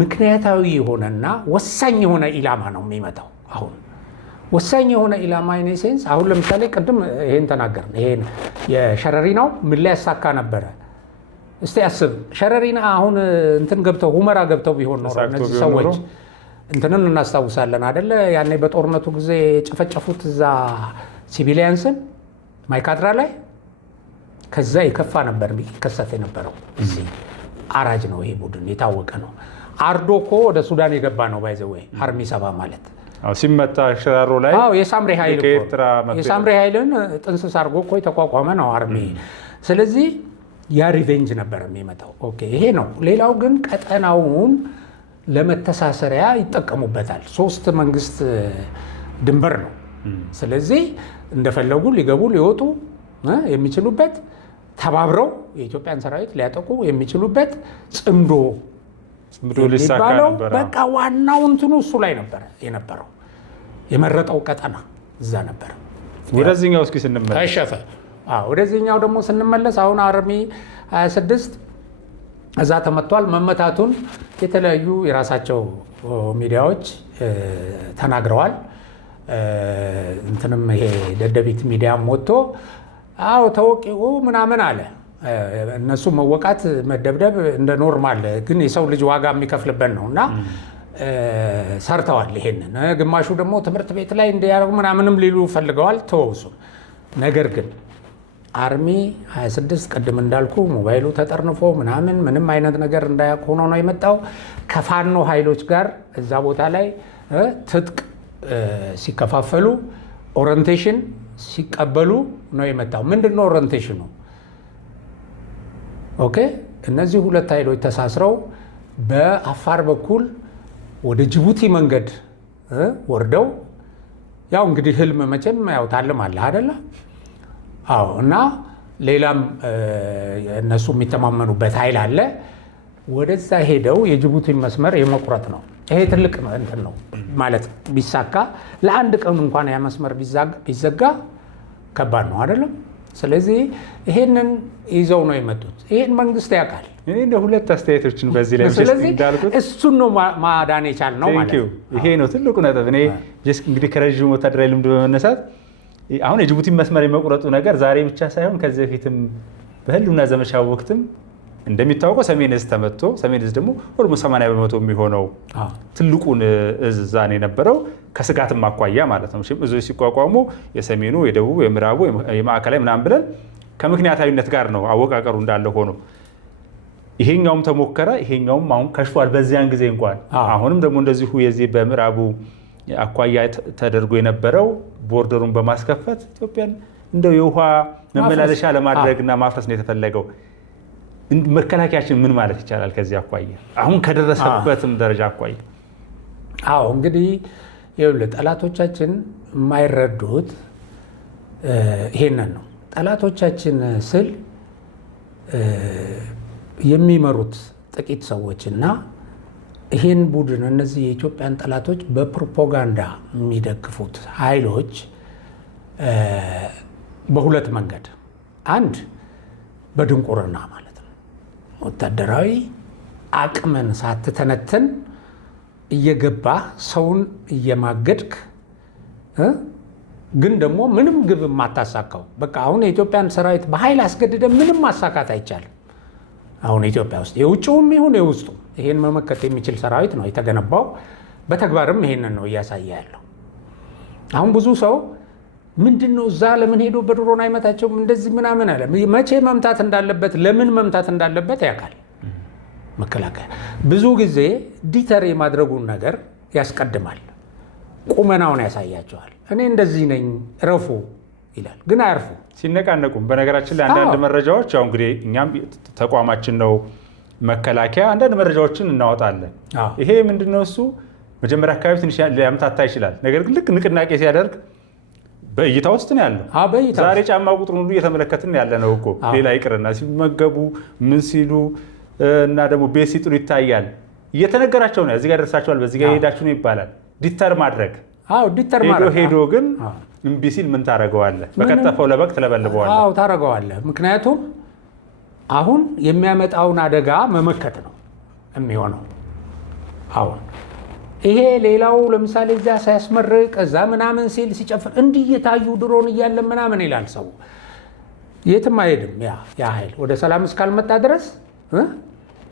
ምክንያታዊ የሆነና ወሳኝ የሆነ ኢላማ ነው የሚመታው። አሁን ወሳኝ የሆነ ኢላማ ኢን ሴንስ አሁን ለምሳሌ ቅድም ይሄን ተናገርን። ይሄን የሸረሪናው ምን ላይ ያሳካ ነበረ? እስቲ አስብ። ሸረሪና አሁን እንትን ገብተው ሁመራ ገብተው ቢሆን ኖሮ እነዚህ ሰዎች እንትንን እናስታውሳለን አይደለ? ያኔ በጦርነቱ ጊዜ የጨፈጨፉት እዛ ሲቪሊያንስን ማይካድራ ላይ ከዛ የከፋ ነበር የሚከሰት የነበረው። እዚህ አራጅ ነው ይሄ ቡድን፣ የታወቀ ነው። አርዶ እኮ ወደ ሱዳን የገባ ነው። ባይዘወይ አርሚ 7 ማለት ሲመታ ሽራሮ ላይ የሳምሬ ኃይል የሳምሬ ኃይልን ጥንስስ አድርጎ እኮ የተቋቋመ ነው አርሚ። ስለዚህ ያ ሪቬንጅ ነበር የሚመጣው። ኦኬ ይሄ ነው። ሌላው ግን ቀጠናውን ለመተሳሰሪያ ይጠቀሙበታል። 3 መንግስት ድንበር ነው። ስለዚህ እንደፈለጉ ሊገቡ ሊወጡ የሚችሉበት፣ ተባብረው የኢትዮጵያን ሰራዊት ሊያጠቁ የሚችሉበት ጽምዶ የሚባለው በቃ ዋናው እንትኑ እሱ ላይ ነበረ የነበረው። የመረጠው ቀጠና እዛ ነበረ። ወደዚህኛው እስኪ ስንመለስ ከሸፈ ወደዚህኛው ደግሞ ስንመለስ አሁን አርሚ 26 እዛ ተመቷል። መመታቱን የተለያዩ የራሳቸው ሚዲያዎች ተናግረዋል። እንትንም ይሄ ደደቢት ሚዲያም ወጥቶ ተወቂው ምናምን አለ። እነሱ መወቃት መደብደብ እንደ ኖርማል ግን የሰው ልጅ ዋጋ የሚከፍልበት ነው እና ሰርተዋል ይሄንን። ግማሹ ደግሞ ትምህርት ቤት ላይ እንዲያደርጉ ምናምንም ሊሉ ፈልገዋል። ተወውሱ። ነገር ግን አርሚ 26 ቅድም እንዳልኩ ሞባይሉ ተጠርንፎ ምንም አይነት ነገር እንዳያውቅ ሆኖ ነው የመጣው። ከፋኖ ኃይሎች ጋር እዛ ቦታ ላይ ትጥቅ ሲከፋፈሉ ኦሪንቴሽን ሲቀበሉ ነው የመጣው። ምንድነው ኦሪንቴሽኑ? ኦኬ እነዚህ 2 ኃይሎች ተሳስረው በአፋር በኩል ወደ ጅቡቲ መንገድ ወርደው ያው እንግዲህ ህልም መቼም ያው ታልማለህ አይደለ? እና ሌላም እነሱ የሚተማመኑበት ኃይል አለ። ወደዛ ሄደው የጅቡቲን መስመር የመቁረጥ ነው። ይሄ ትልቅ እንትን ነው ማለት ቢሳካ ለአንድ ቀን እንኳን ያ መስመር ቢዘጋ ከባድ ነው አይደለም? ስለዚህ ይሄንን ይዘው ነው የመጡት። ይሄን መንግስት ያውቃል። እኔ እንደ 2 አስተያየቶችን በዚህ ላይ እንዳልኩት እሱን ነው ማዳን የቻልነው ማለት ነው። ይሄ ነው ትልቁ ነጥብ። እኔ እንግዲህ ከረዥም ወታደራዊ ልምድ በመነሳት አሁን የጅቡቲን መስመር የመቁረጡ ነገር ዛሬ ብቻ ሳይሆን ከዚህ በፊትም በህልውና ዘመቻ ወቅትም እንደሚታወቀው ሰሜን እዝ ተመቶ ሰሜን እዝ ደግሞ ወደ 80% የሚሆነው ትልቁን እዝ ዛኔ የነበረው ከስጋትም አኳያ ማለት ነው። እዞች ሲቋቋሙ የሰሜኑ፣ የደቡብ፣ የምዕራቡ፣ የማዕከላዊ ምናምን ብለን ከምክንያታዊነት ጋር ነው አወቃቀሩ እንዳለ ሆኖ ይሄኛውም ተሞከረ። ይሄኛውም አሁን ከሽፏል በዚያን ጊዜ እንኳን። አሁንም ደግሞ እንደዚሁ የዚህ በምዕራቡ አኳያ ተደርጎ የነበረው ቦርደሩን በማስከፈት ኢትዮጵያን እንደው የውሃ መመላለሻ ለማድረግና ማፍረስ ነው የተፈለገው። መከላከያችን ምን ማለት ይቻላል ከዚህ አኳያ አሁን ከደረሰበትም ደረጃ አኳያ? እንግዲህ ይኸውልህ ጠላቶቻችን የማይረዱት ይሄንን ነው። ጠላቶቻችን ስል የሚመሩት ጥቂት ሰዎችና ይህን ቡድን እነዚህ የኢትዮጵያን ጠላቶች በፕሮፓጋንዳ የሚደግፉት ኃይሎች በ2 መንገድ፣ አንድ በድንቁርና ማለት ነው። ወታደራዊ አቅምን ሳትተነትን እየገባህ ሰውን እየማገድክ ግን ደግሞ ምንም ግብ የማታሳካው በቃ አሁን የኢትዮጵያን ሰራዊት በኃይል አስገድደ ምንም ማሳካት አይቻልም። አሁን ኢትዮጵያ ውስጥ የውጭውም ይሁን የውስጡ ይሄን መመከት የሚችል ሰራዊት ነው የተገነባው። በተግባርም ይሄንን ነው እያሳየ ያለው። አሁን ብዙ ሰው ምንድነው እዛ ለምን ሄዶ በድሮን አይመታቸውም እንደዚህ ምናምን አለ። መቼ መምታት እንዳለበት ለምን መምታት እንዳለበት ያውቃል መከላከያ። ብዙ ጊዜ ዲተር የማድረጉን ነገር ያስቀድማል፣ ቁመናውን ያሳያቸዋል። እኔ እንደዚህ ነኝ ረፉ ይላል፣ ግን አያርፉ ሲነቃነቁም። በነገራችን ላይ አንዳንድ መረጃዎች ያው እንግዲህ እኛም ተቋማችን ነው መከላከያ አንዳንድ መረጃዎችን እናወጣለን። ይሄ ምንድነው እሱ መጀመሪያ አካባቢ ትንሽ ሊያምታታ ይችላል። ነገር ግን ልክ ንቅናቄ ሲያደርግ በእይታ ውስጥ ነው ያለው። ዛሬ ጫማ ቁጥሩን ሁሉ እየተመለከትን ያለ ነው እኮ። ሌላ ይቅርና ሲመገቡ ምን ሲሉ እና ደግሞ ቤት ሲጥሉ ይታያል። እየተነገራቸው ነው። እዚህ ጋር ደርሳችኋል፣ በዚህ ጋር ሄዳችሁ ነው ይባላል። ዲተር ማድረግ ዲተር ማድረግ ሄዶ ግን እምቢ ሲል ምን ታደርገዋለህ? በከተፈው ለበግ ትለበልበዋለህ። ታደርገዋለህ። ምክንያቱም አሁን የሚያመጣውን አደጋ መመከት ነው የሚሆነው። አሁን ይሄ ሌላው ለምሳሌ እዛ ሳያስመርቅ እዛ ምናምን ሲል ሲጨፍር እንዲህ እየታዩ ድሮን እያለ ምናምን ይላል ሰው። የትም አይሄድም። ያ ኃይል ወደ ሰላም እስካልመጣ ድረስ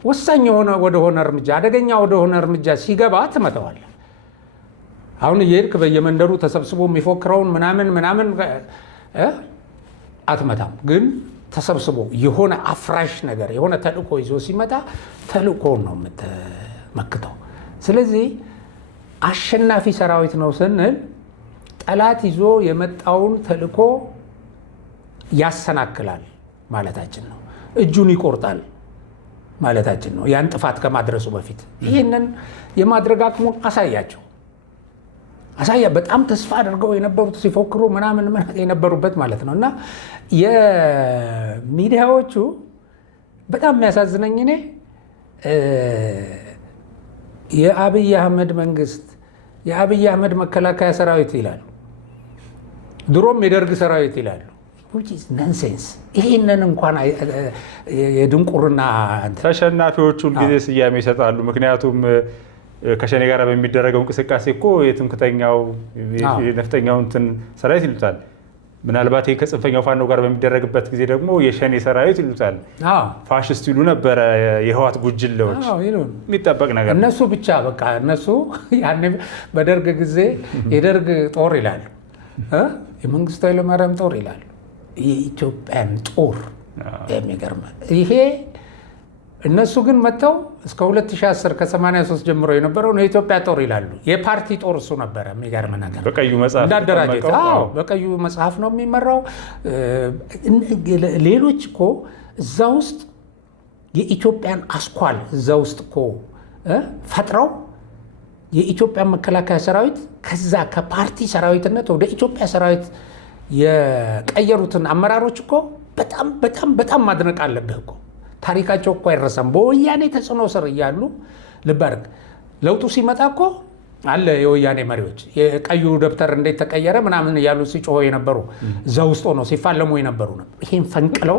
ወሳኝ የሆነ ወደሆነ እርምጃ አደገኛ ወደሆነ እርምጃ ሲገባ ትመተዋለህ። አሁን እየሄድክ በየመንደሩ ተሰብስቦ የሚፎክረውን ምናምን አትመታም። ግን ተሰብስቦ የሆነ አፍራሽ ነገር የሆነ ተልእኮ ይዞ ሲመጣ ተልእኮውን ነው የምትመክተው። ስለዚህ አሸናፊ ሰራዊት ነው ስንል ጠላት ይዞ የመጣውን ተልእኮ ያሰናክላል ማለታችን ነው። እጁን ይቆርጣል ማለታችን ነው። ያን ጥፋት ከማድረሱ በፊት ይህንን የማድረግ አቅሙን አሳያ። በጣም ተስፋ አድርገው የነበሩት ሲፎክሩ ምናምን የነበሩበት ማለት ነው። እና የሚዲያዎቹ በጣም የሚያሳዝነኝ እኔ የአብይ አህመድ መንግስት የአብይ አህመድ መከላከያ ሰራዊት ይላሉ፣ ድሮም የደርግ ሰራዊት ይላሉ። ነንሴንስ። ይህንን እንኳን የድንቁርና ተሸናፊዎቹ ሁልጊዜ ስያሜ ይሰጣሉ። ምክንያቱም ከሸኔ ጋር በሚደረገው እንቅስቃሴ እኮ የትምክተኛው የነፍጠኛው እንትን ሰራዊት ይሉታል። ምናልባት ከጽንፈኛው ፋኖ ጋር በሚደረግበት ጊዜ ደግሞ የሸኔ ሰራዊት ይሉታል። ፋሽስት ይሉ ነበረ የህዋት ጉጅሌዎች። የሚጠበቅ ነገር እነሱ ብቻ በቃ እነሱ ያኔ በደርግ ጊዜ የደርግ ጦር ይላሉ፣ የመንግስቱ ኃይለማርያም ጦር ይላሉ፣ የኢትዮጵያን ጦር። የሚገርም ይሄ እነሱ ግን መጥተው እስከ 2010 ከ83 ጀምሮ የነበረውን የኢትዮጵያ ጦር ይላሉ። የፓርቲ ጦር እሱ ነበረ። የሚገርም ነገር በቀዩ መጽሐፍ እንዳደራጀት በቀዩ መጽሐፍ ነው የሚመራው። ሌሎች እኮ እዛ ውስጥ የኢትዮጵያን አስኳል እዛ ውስጥ እኮ ፈጥረው የኢትዮጵያን መከላከያ ሰራዊት ከዛ ከፓርቲ ሰራዊትነት ወደ ኢትዮጵያ ሰራዊት የቀየሩትን አመራሮች እኮ በጣም ማድነቅ አለብህ እኮ። ታሪካቸው እኮ አይረሳም። በወያኔ ተጽዕኖ ስር እያሉ ልብ አድርግ። ለውጡ ሲመጣ እኮ አለ የወያኔ መሪዎች የቀዩ ደብተር እንዴት ተቀየረ ምናምን እያሉ ሲጮሆ የነበሩ እዛ ውስጥ ሆነው ሲፋለሙ የነበሩ ነበር። ይሄን ፈንቅለው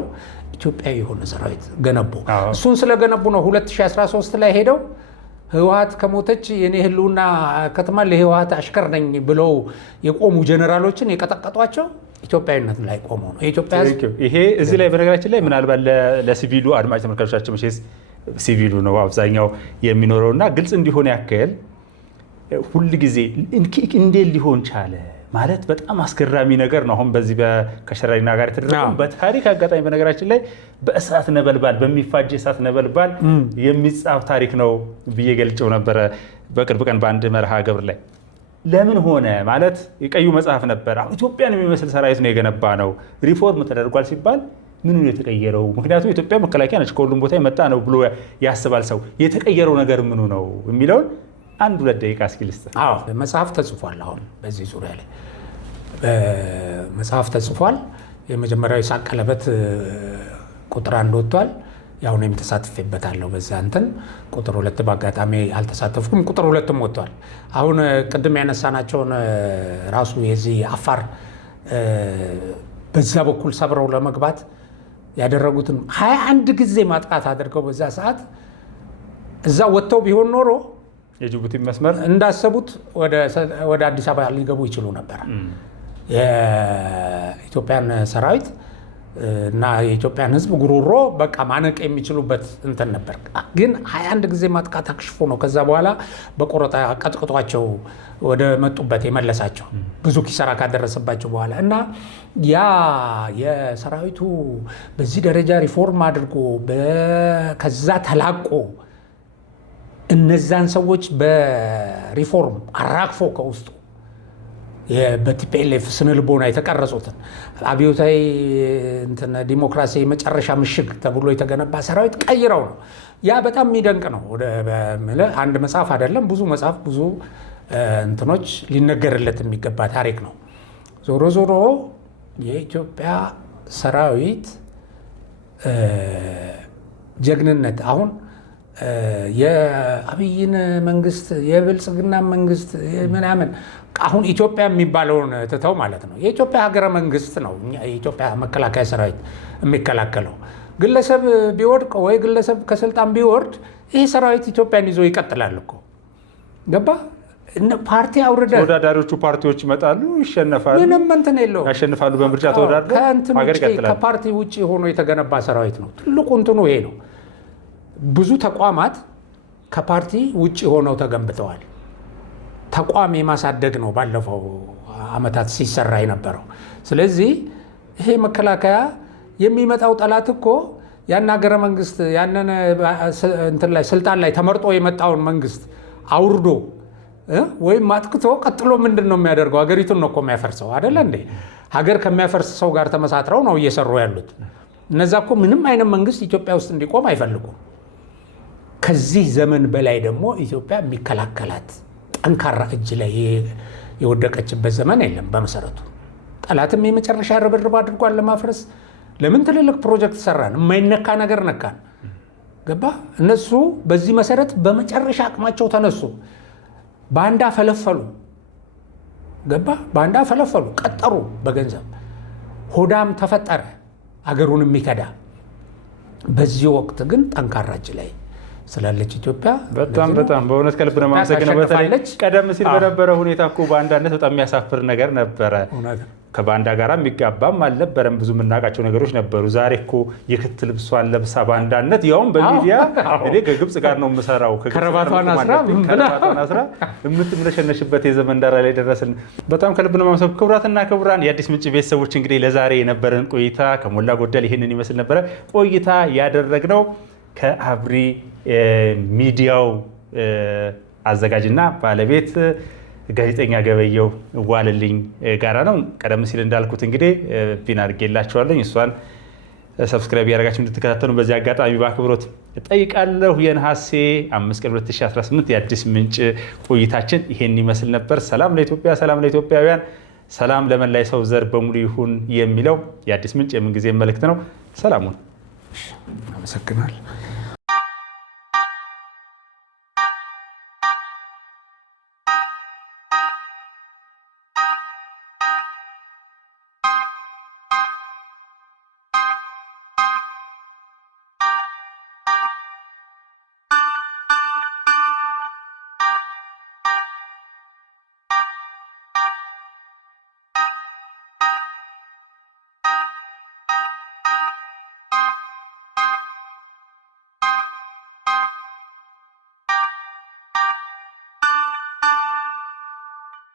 ኢትዮጵያዊ የሆነ ሰራዊት ገነቡ። እሱን ስለገነቡ ነው 2013 ላይ ሄደው ህወሓት ከሞተች የኔ ህልውና ከተማ ለህወሓት አሽከር ነኝ ብለው የቆሙ ጀነራሎችን የቀጠቀጧቸው ኢትዮጵያዊነት ላይ ቆመው ነው። የኢትዮጵያ ህዝብ ይሄ እዚህ ላይ በነገራችን ላይ ምናልባት ለሲቪሉ አድማጭ ተመልካቾቻችን መቼስ ሲቪሉ ነው አብዛኛው የሚኖረውና ግልጽ እንዲሆን ያክል ሁል ጊዜ እንዴት ሊሆን ቻለ ማለት በጣም አስገራሚ ነገር ነው። አሁን በዚህ ከሸራሪና ጋር የተደረገው በታሪክ አጋጣሚ በነገራችን ላይ በእሳት ነበልባል በሚፋጅ እሳት ነበልባል የሚጻፍ ታሪክ ነው ብዬ ገልጨው ነበረ በቅርብ ቀን በአንድ መርሃ ግብር ላይ። ለምን ሆነ ማለት የቀዩ መጽሐፍ ነበር። አሁን ኢትዮጵያን የሚመስል ሰራዊት ነው የገነባ ነው ሪፎርም ተደርጓል ሲባል ምኑ ነው የተቀየረው? ምክንያቱም የኢትዮጵያ መከላከያ ነች ከሁሉም ቦታ የመጣ ነው ብሎ ያስባል ሰው። የተቀየረው ነገር ምኑ ነው የሚለውን አንድ 2 ደቂቃ እስኪ ልስጥ። መጽሐፍ ተጽፏል። አሁን በዚህ ዙሪያ ላይ መጽሐፍ ተጽፏል። የመጀመሪያው የሳቅ ቀለበት ቁጥር 1 ወጥቷል። ያው እኔም ተሳትፌበታለሁ በዛ እንትን። ቁጥር 2 በአጋጣሚ አልተሳተፍኩም። ቁጥር 2ም ወጥቷል። አሁን ቅድም ያነሳናቸውን ራሱ የዚህ አፋር በዛ በኩል ሰብረው ለመግባት ያደረጉትን 21 ጊዜ ማጥቃት አድርገው በዛ ሰዓት እዛ ወጥተው ቢሆን ኖሮ የጅቡቲ መስመር እንዳሰቡት ወደ አዲስ አበባ ሊገቡ ይችሉ ነበር። የኢትዮጵያን ሰራዊት እና የኢትዮጵያን ሕዝብ ጉሮሮ በቃ ማነቅ የሚችሉበት እንትን ነበር። ግን 21 ጊዜ ማጥቃት አክሽፎ ነው ከዛ በኋላ በቆረጣ ቀጥቅጧቸው ወደ መጡበት የመለሳቸው ብዙ ኪሳራ ካደረሰባቸው በኋላ እና ያ የሰራዊቱ በዚህ ደረጃ ሪፎርም አድርጎ ከዛ ተላቆ እነዛን ሰዎች በሪፎርም አራግፎ ከውስጡ በቲፒኤልኤፍ ስነልቦና የተቀረጹትን አብዮታዊ ዲሞክራሲ መጨረሻ ምሽግ ተብሎ የተገነባ ሰራዊት ቀይረው ነው። ያ በጣም የሚደንቅ ነው። አንድ መጽሐፍ አይደለም፣ ብዙ መጽሐፍ ብዙ እንትኖች ሊነገርለት የሚገባ ታሪክ ነው። ዞሮ ዞሮ የኢትዮጵያ ሰራዊት ጀግንነት አሁን የአብይን መንግስት የብልጽግና መንግስት ምናምን አሁን ኢትዮጵያ የሚባለውን ትተው ማለት ነው። የኢትዮጵያ ሀገረ መንግስት ነው የኢትዮጵያ መከላከያ ሰራዊት የሚከላከለው። ግለሰብ ቢወድቅ ወይ ግለሰብ ከስልጣን ቢወርድ ይህ ሰራዊት ኢትዮጵያን ይዞ ይቀጥላል እኮ ገባ። ፓርቲ አውርደ ተወዳዳሪዎቹ ፓርቲዎች ይመጣሉ፣ ይሸነፋሉ፣ ምንም እንትን የለው ያሸንፋሉ። በምርጫ ተወዳድረው ሀገር ይቀጥላል። ከፓርቲ ውጭ ሆኖ የተገነባ ሰራዊት ነው። ትልቁ እንትኑ ይሄ ነው። ብዙ ተቋማት ከፓርቲ ውጭ ሆነው ተገንብተዋል። ተቋም የማሳደግ ነው ባለፈው አመታት ሲሰራ የነበረው። ስለዚህ ይሄ መከላከያ የሚመጣው ጠላት እኮ ያን ሀገረ መንግስት ያንን እንትን ላይ ስልጣን ላይ ተመርጦ የመጣውን መንግስት አውርዶ ወይም አጥቅቶ ቀጥሎ ምንድን ነው የሚያደርገው? ሀገሪቱን ነው እኮ የሚያፈርሰው አይደለ እንዴ? ሀገር ከሚያፈርስ ሰው ጋር ተመሳጥረው ነው እየሰሩ ያሉት። እነዛ እኮ ምንም አይነት መንግስት ኢትዮጵያ ውስጥ እንዲቆም አይፈልጉም። ከዚህ ዘመን በላይ ደግሞ ኢትዮጵያ የሚከላከላት ጠንካራ እጅ ላይ የወደቀችበት ዘመን የለም። በመሰረቱ ጠላትም የመጨረሻ ርብርብ አድርጓል ለማፍረስ። ለምን ትልልቅ ፕሮጀክት ሰራን፣ የማይነካ ነገር ነካን። ገባ። እነሱ በዚህ መሰረት በመጨረሻ አቅማቸው ተነሱ። ባንዳ ፈለፈሉ። ገባ። ባንዳ ፈለፈሉ፣ ቀጠሩ በገንዘብ ሆዳም ተፈጠረ፣ አገሩን የሚከዳ። በዚህ ወቅት ግን ጠንካራ እጅ ላይ ስላለች ኢትዮጵያ በጣም በእውነት ከልብ ነው የማመሰግነው። በተለይ ቀደም ሲል በነበረ ሁኔታ እኮ ባንዳነት በጣም የሚያሳፍር ነገር ነበረ። ከባንዳ ጋር የሚጋባም አልነበረም። ብዙ የምናውቃቸው ነገሮች ነበሩ። ዛሬ እኮ የክት ልብሷን ለብሳ ባንዳነት፣ ያውም በሚዲያ እኔ ከግብፅ ጋር ነው የምሰራው ከረባቷን አስራ የምትምለሸነሽበት የዘመን ዳራ ላይ ደረስን። በጣም ከልብ ነው የማመሰግነው። ክቡራትና ክቡራን የአዲስ ምንጭ ቤተሰቦች እንግዲህ ለዛሬ የነበረን ቆይታ ከሞላ ጎደል ይህንን ይመስል ነበረ። ቆይታ ያደረግነው ከአብሪ ሚዲያው አዘጋጅና ባለቤት ጋዜጠኛ ገበየው ዋልልኝ ጋራ ነው። ቀደም ሲል እንዳልኩት እንግዲህ ፒን አድርጌላችኋለሁ። እሷን ሰብስክራይብ ያደረጋችሁ እንድትከታተሉ በዚህ አጋጣሚ በአክብሮት እጠይቃለሁ። የነሐሴ 5 ቀን 2018 የአዲስ ምንጭ ቆይታችን ይሄን ይመስል ነበር። ሰላም ለኢትዮጵያ፣ ሰላም ለኢትዮጵያውያን፣ ሰላም ለመላይ ሰው ዘር በሙሉ ይሁን የሚለው የአዲስ ምንጭ የምንጊዜ መልእክት ነው። ሰላሙን አመሰግናለሁ።